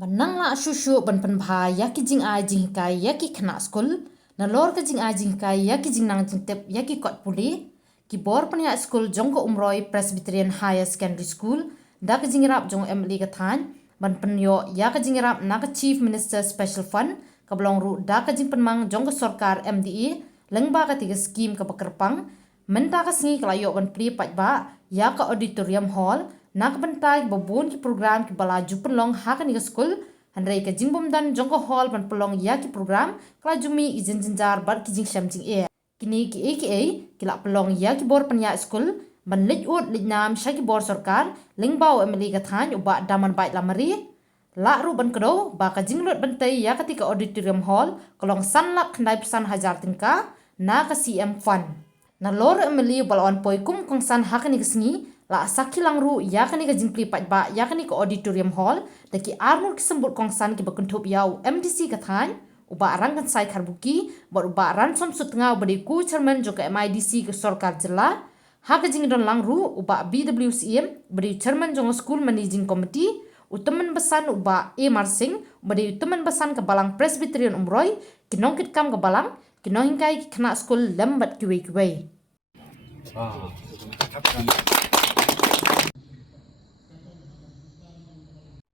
Banang la shushu ban pan bha ya ki jing ai jing kai ya ki khna school na lor ka jing ai jing kai ya ki jing nang jing tep ya ki kot puli ki bor pan ya school jong ko umroi Presbyterian Higher Secondary School da ka jing rap jong emli ka than ban pan yo ya ka jing rap na ka Chief Minister Special Fund ka blong ru da ka jing pan mang jong ko sarkar MDE lengba ka tiga scheme ka bakerpang menta ka singi kala yo ban pri pat ba ya ka auditorium hall nak bentai babun ki program ki balaju penlong hak ni school handrai ka jingbom dan jongko hall ban pelong ya ki program kala jumi izin jinjar bar ki jing sham jing e kini ki aka kila pelong ya ki bor panya school ban lej ut lej nam sha ki bor sarkar lingbau emli ka than uba daman bai lamari la ru ban kdo ba ka jinglot bentai ya ka tika auditorium hall kolong san lak khnai pesan hajar tingka na ka CM fund na lor emli balon poi kum kong san hak ni kesni la sakhi langru ya kani ka jingpli pat ba ya kani ka auditorium hall daki armur ki sembut kongsan ki bakuntup yau MDC ka than uba arang kan sai kharbuki bor uba ran som sutnga badi ku chairman jo ka MIDC ka sarkar jilla ha ka jingdon langru uba BWCM badi chairman jong school managing committee utaman basan uba A Marsing badi utaman basan ka balang Presbyterian umroi kinong kit kam ka balang kinong hingkai ki khna school lambat ki wei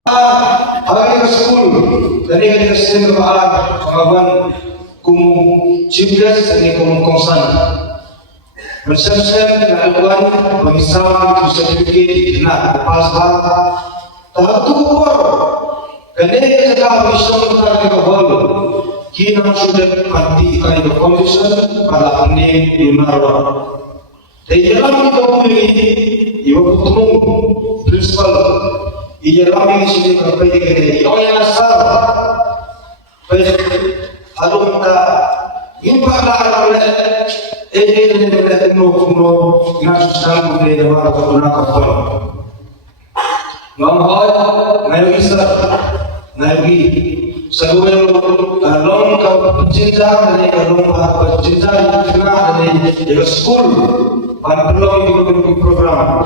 Hari ke school dari ke sistem kebalan pengawan kum cibras dari kum kongsan bersama dengan mengisam sertifikat nak pas tahap tu kor kene jaga mission kerja kebal kina sudah anti kai competition pada ini lunar dalam itu ini ibu ketemu principal ia ramai sini berapa ini oh yang asal baik harum ta impaklah oleh ini no nas sang boleh dapat guna kapal ngomong nabi sir nabi sebuah long kau cinta dari long kau cinta dari dari school belum ikut program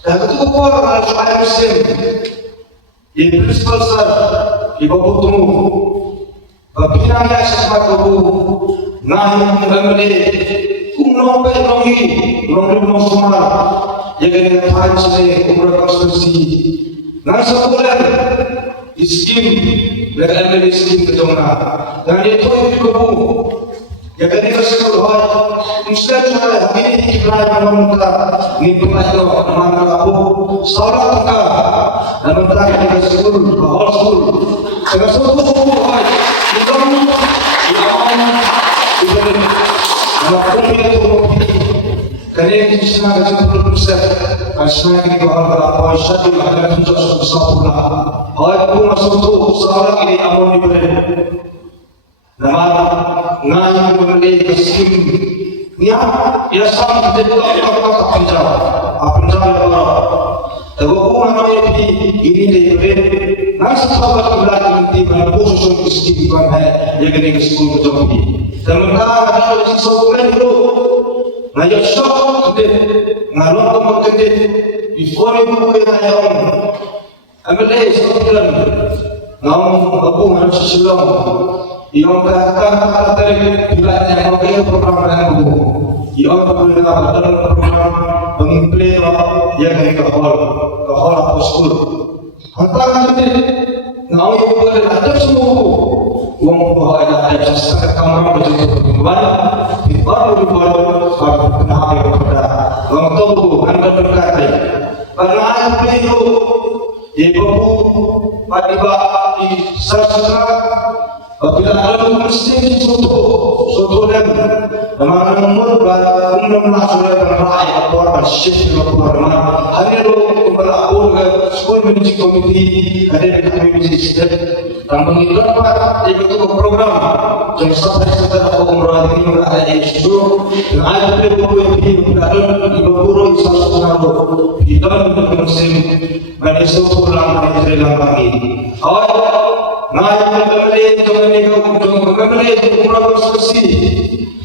dan itu kor harus ada mesin di principal sir di bawah temu bina ya sempat babu nahi mengambil kumno penongi nong semua ya kena tahan sini umur konstruksi nah sebulan iskim mereka ambil iskim ketengah dan itu babu ya kena sesuatu hal Muslim saya ini ibarat mereka ini pelajar mana aku saudara kita dan mereka kita sekolah bahwa sekolah dengan sekolah hal kita kerana itu semua kita berusaha asal kita orang berapa satu akan kita bersatu lah hal itu masuk tu seorang ini amun diberi nama ngai mengenai kesim ya ya sam kita apa penjara tapi orang ini diberi nasi sahabat kebelah nanti berposisi kesim bukan ya kena kesim betul ni sementara ada di sekolah itu naya sok kita ngalor teman kita before ibu kita yang ambil sekolah ngam abu harus silang yang kata dari pilihan yang pakai program yang baru yang boleh dalam program mengimplement yang ke hall atau school hantar nanti ngau yang boleh ada semua uang bawa ada sesuatu kamar betul pertumbuhan baru baru pernah kepada orang tua anda berkata karena itu ibu patiba di sastra apabila ada mesti suatu dan nama nomor umum nasional rakyat atau syekh berkorban hari itu kepada orang sekolah manajemen komite ada di komite sistem dan mengikutkan itu program yang sampai setelah umrah ini ada di situ dan ada beberapa yang berada di beberapa instansi di dalam musim manajemen pulang dari kami naik mengambil umrah konstruksi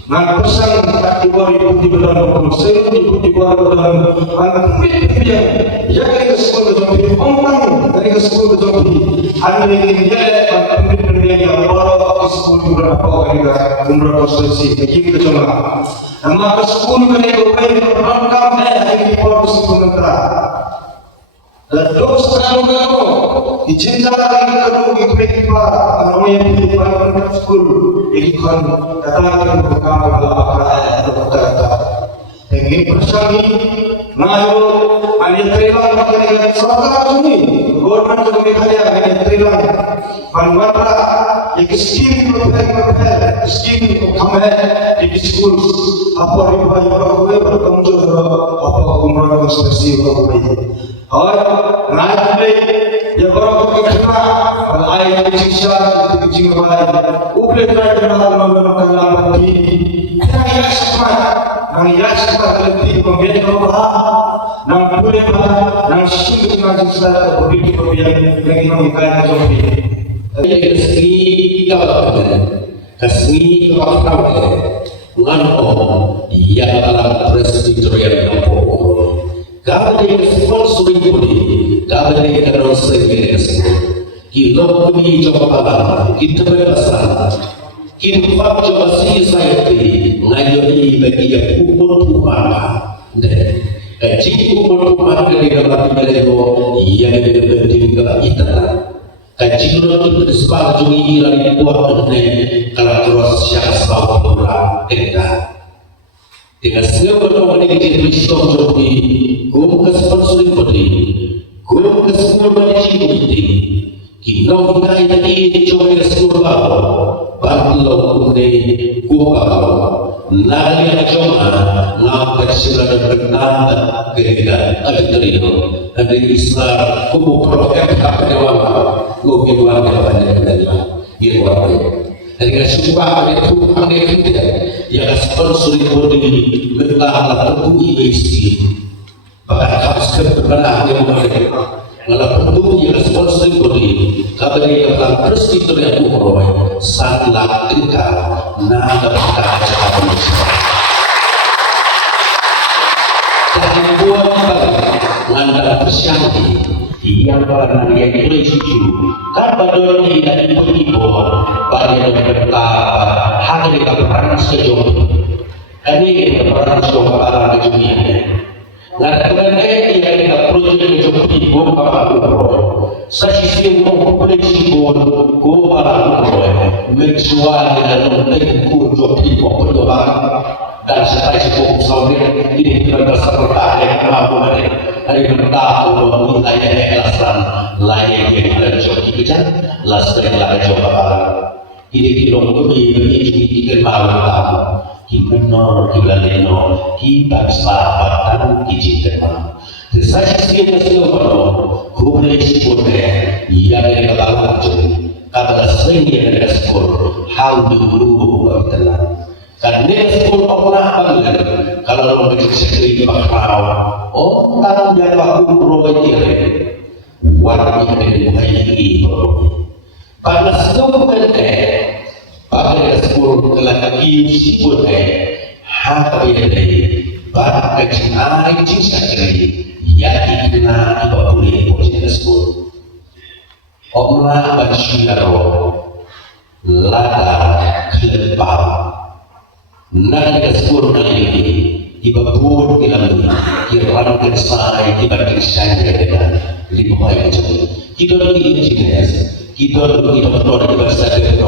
Nah, pesan kategori di dalam konsep di dalam antik ya kita sekolah jadi orang dari sekolah jadi anda ingin dia pemimpin yang baru sekolah berapa orang umrah konstitusi kita cuma nama sekolah kan itu berangkat dari proses pemerintah dan dos sekarang dicinta lagi kedua kita orang yang di dalam sekolah ikan datang ke kamar kata ini bersama nayo ani terima makanya sarata ini government juga mikirnya ani terima panwatra एक स्कीम हम है एक स्कूल आपको रिवाइव हुए पर कमजोर आपको उम्र का स्पेसी हो गई और रात में ये बड़ा के कितना आई शिक्षा की जिम्मेदारी ऊपर करना कला की nang ya semua lebih pembeli bahawa nang boleh bahawa nang sungguh nang sesuatu berbeda berbeda yang mengikat joki. Kasih kalau ngano yang dalam presbyterian nopo kalau dia sponsor itu kalau dia kalau sering kita pergi coba kita berasal kita coba sih saya ngaji bagi yang umur tua deh kaji umur tua dari dalam video yang penting kita kaji itu sepakat juga dari buat kalau terus siapa sebab orang dengan segala orang yang kita bercakap jadi gum kesempatan seperti gum kesempatan ini kita mulai dari coba sekolah baru kemudian gua lari coba nak kesilapan bernada kerja ada terima ada Islam kubu program apa dewan gua bilang kepada mereka ini apa dengan sumpah itu anda kita yang sponsor itu berlaku tentu investasi bahkan harus kebenaran yang mereka kalau tentu yang sponsor itu kalau dia dalam presiden yang umroh sangat tinggal nada berkata jadi buat nanda bersyanti yang pernah dia boleh cucu kan pada ini dari ibu pada yang berkata hanya kita berperan sejauh ini berperan sejauh para kejumiannya nada kemudian yang kita projek menjadi ibu para sa sistema complessivo para mensuale non è curso tipo dan setelah itu saudara ini kita berserta kemampuan alimentasi wilayah kelasan layak yang ada di kita lasreng lah coba ini kilo ini kita mahu kita nor kita leno kita sahabat kita saya sistem nasional komunikasi politik yang dikatakan kata sering yang ada skor hal dulu berjalan karena skor orang bangga kalau orang bersekali bakal orang yang aku proyek warna yang baik pada skor politik pada skor kelaki politik hal yang pada kecintaan cinta yang dikenal di boleh proses tersebut. Allah bersyukur lada kelepar naga tersebut ini dibabur dalam kiraan kesai diberikan dengan lebih baik kita tidak jelas kita tidak perlu bersadar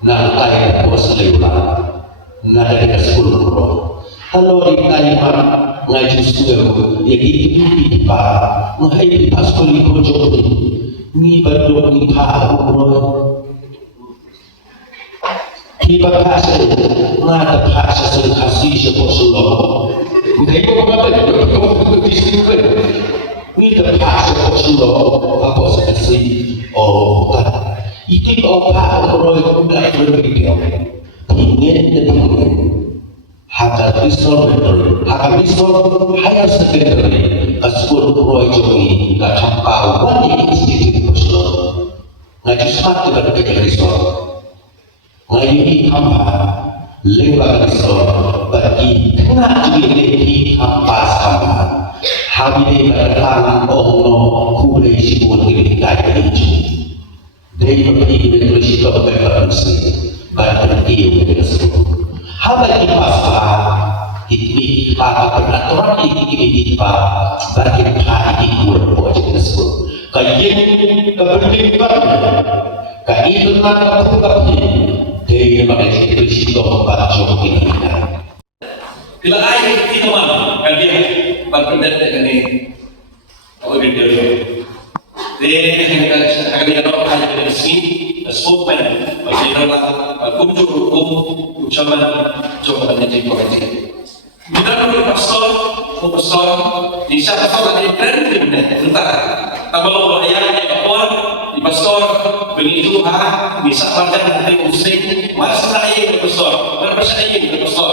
nah kaya bos lewat naga tersebut kalau ditanya ngaji sudah ya itu pak menghai pas kali projok ni baru ni tahu ni bahasa nada bahasa kasih siapa sudah ni apa disini ni bahasa sudah apa kasih oh itu apa orang muda berbeda ingin hak Islam hanya sekedar asal proyek ini tak sampai wani institusi Islam ngaji satu dari Islam ngaji apa lewat Islam bagi kena jadi apa sama habis katakan Allah kulai sibuk ini kaya itu dari bagi terus itu berkata bantu dia berkata habis di pasar ini peraturan ini bagi hari ini buat tersebut kajian kepentingan kajian dari bagi terus itu berkata ini bila air kita mana kan dia berpendapat dengan ini kalau dia akan dia nak hanya dari sini spoken bagi orang kunjung hukum ucapan yang jadi kita perlu pastor di sana ada branding tentang kalau yang apa di pastor begitu bisa baca dari muslim masalah yang pastor berpasal yang pastor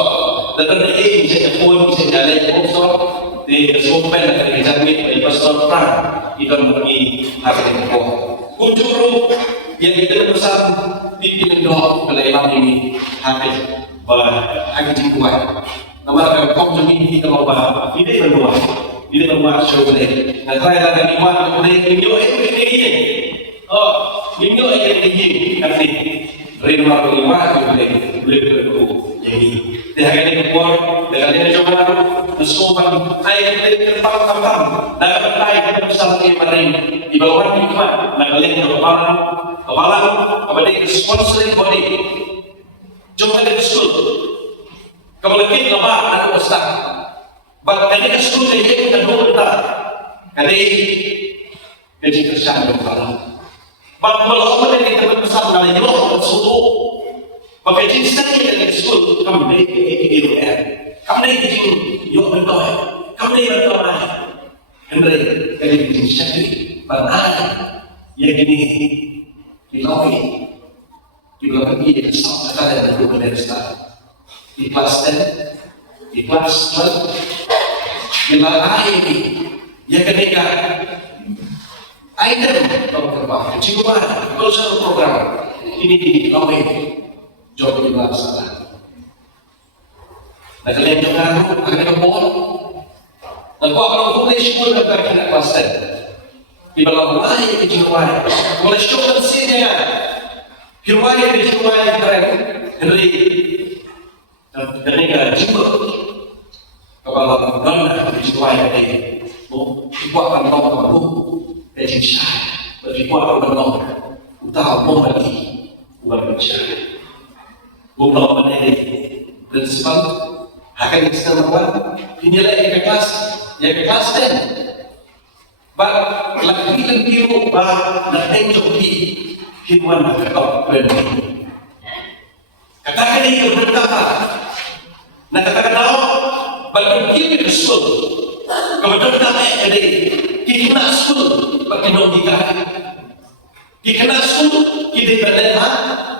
dan ini bisa pun bisa jalan pastor di spoken dari jamin dari pastor Pran itu bagi hari ini kunjung yang kita besar pimpin doa kelainan ini habis haji kuat. Nama kau jadi kita lupa tidak berdua show ini. Dan saya lagi iman kemudian video ini. Video ini nanti renumah kelima boleh berdua. Jadi dia akan dikuat dengan dia coba semua air dari tempat kampung dan air besar di mana di bawah nikmat dan kalian kepala kepada sponsoring body coba di school kalau kita lepas ada ustaz bahkan di school jadi kita dulu tak kali jadi kesan kepala bahwa orang yang kita besar dari Allah suruh pakai jenis dari school kamu ni yuk berdoa kamu ni berdoa Henry dari jenis benar yang ini dilawi dilakukan di dasar ada dua dasar di kelas 10 di kelas 12 dilakukan ini yang ketiga item terbang jiwa cultural program ini dilawi jauh di bahasa dan kalian juga akan kebun dan kau akan boleh syukur dan berkata kelas 10 di dalam mulai kejiwaan boleh syukur sini kejiwaan keren dari jiwa kepala benar kejiwaan ini kuat akan tahu ejensi bagi kuat benar utama mau lagi bukan bicara bukan menjadi prinsipal akan kita lakukan inilah yang kelas 10 lagi biru dan enjoy hidupan atau berani katakan ini berkata nak katakan bagi kita school kemudian kata ini kita school bagi logika kita school kita berleha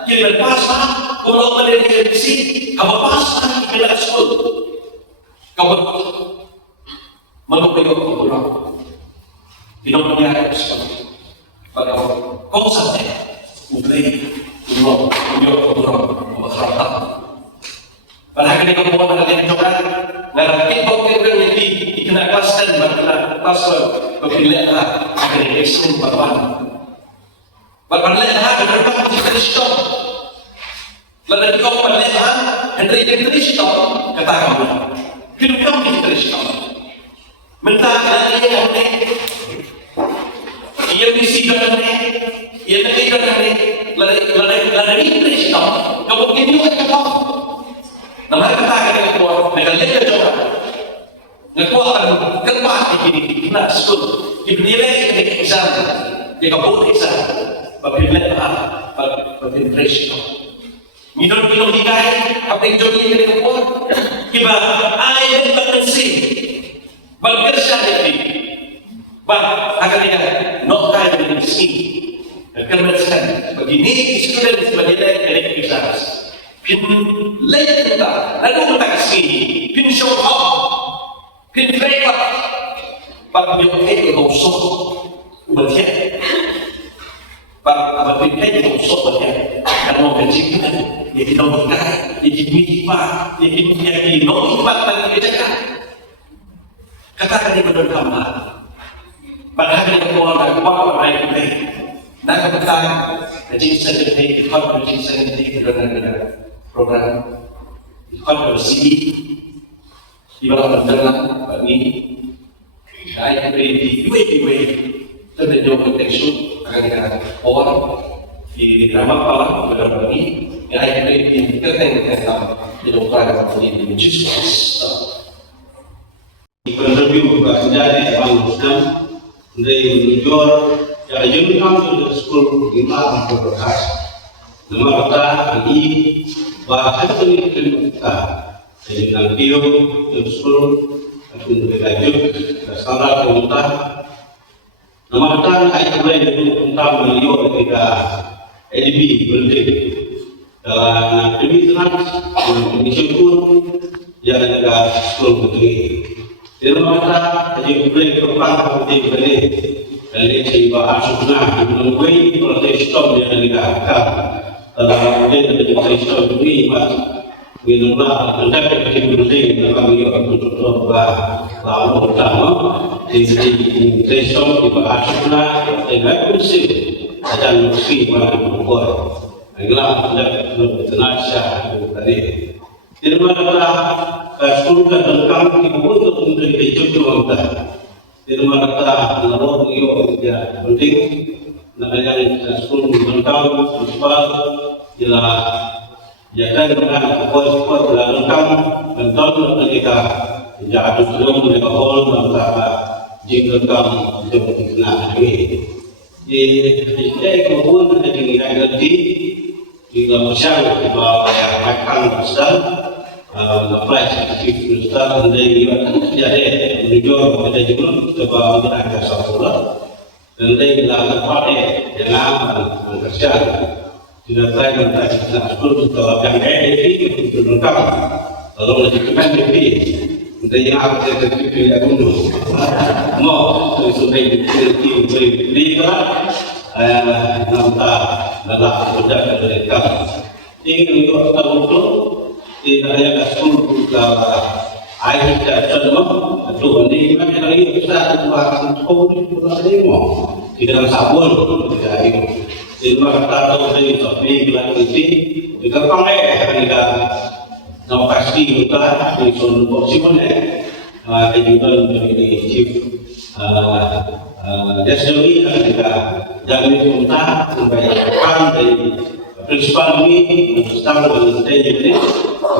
kita berpasa kalau menjadi visi kamu pasa kita school kamu menukar orang tidak punya sesuatu pada kau sampai mulai orang berharap pada hari ini kamu akan dicoba dan kita jadi kena kelas 10 kena password kepilihan akan diekstrim berapa berapa kita stop lalu kau berleha Henry kita stop katakan hidup kamu kita stop mentah lagi yang ia misi dengan ia nanti dengan lari Krishna kamu ini orang kau nama kata kita kuat dengan dia coba ngekuatan keempat ini nak school diberi exam dia kabut exam bapilih bapilih Krishna minum dikai apa yang jadi kita kuat kita ayat berkensi berkerja lagi agar dia not kaya dengan miskin kerana begini student sebagai dari kisah pin lain kita lalu kita sini pin show up pin break up bagi yang berusuk berjaya bagi pin yang berusuk berjaya mau kecil ya kita buka ya kita no ipat tadi kita katakan betul kamar padahal dia orang kuat orang itu dan kata kecil sekali ikut kecil sekali dengan program ikut bersih di bawah berjalan bagi saya beri dua terdengar proteksi agar orang di drama apa berbagi saya beri keteng di lokal di Jesus contribute ke menjadi orang Muslim dari menunjur yang jurnal di sekolah di mana berkas nama kita ini bahasa kita jadi nanti di sekolah aku belajar salah kita nama kita ayat mulai dari tentang beliau ketika EDB berdiri dalam pemikiran Indonesia pun yang ada sekolah begini. Termata jadi boleh kepang seperti ini dari bahasa sunnah menunggu protestan yang dilakukan dalam dia menjadi protestan ini minumlah mendapat kemudian dalam dia untuk lalu pertama di protestan di bahasa sunnah dengan kursi dan kursi pada membuat agar mendapat tenaga tadi. Termata sekolah tentang ibu untuk dicontoh kita. Termata lalu iyo ya penting namanya sekolah tentang municipal ialah jangan dengan sekolah tentang kita jatuh dalam mereka hal antara jika tentang kita ini. Jadi kemudian kita ngerti jika masyarakat akan besar apply aktif Ustaz dan dia jadi menunjuk pada jumlah sebab ada sekolah dan dia dilakukan pakai dengan kerja tidak saya minta kita sekolah kalau yang ini untuk lengkap kalau dikirimkan jadi dia akan terkait dengan gunung mau sudah diberi nampak dalam kerja mereka ini untuk tahu tidak ada sekolah air tidak semua itu ini kan lagi bisa buat sekolah itu di dalam sabun jadi lima kata dari topi bilang ini kita pakai ketika no pasti kita di solo posisinya juga menjadi chief desoli ketika jangan minta sampai kapan dari prinsipal ini sedang berada di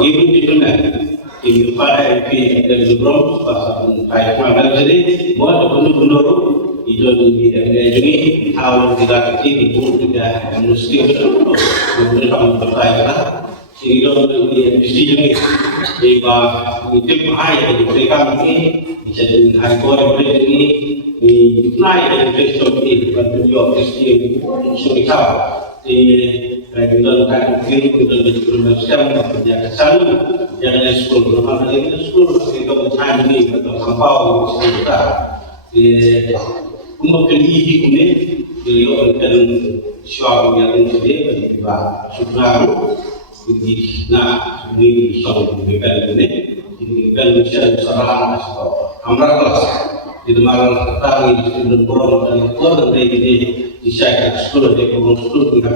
ibu itu ibu pada MP dari Jepang pas kayak makan jadi buat benar-benar itu ini kalau tidak ibu tidak mesti benar-benar bertanya sehingga mesti jadi di bawah itu bahaya di mereka ini bisa jadi harga ini di naik dari presiden ini bertujuan presiden sudah di regular country kita berbicara kerja selalu jangan sekolah berapa lagi sekolah kita bertanya ini atau kampau kita mungkin ini beliau akan syawal yang jadi tiba sudah begini nah ini soal berbeda ini kan bisa salah atau amar kelas di tempat ketahui di dalam program dan program ini bisa sekolah di program sekolah dengan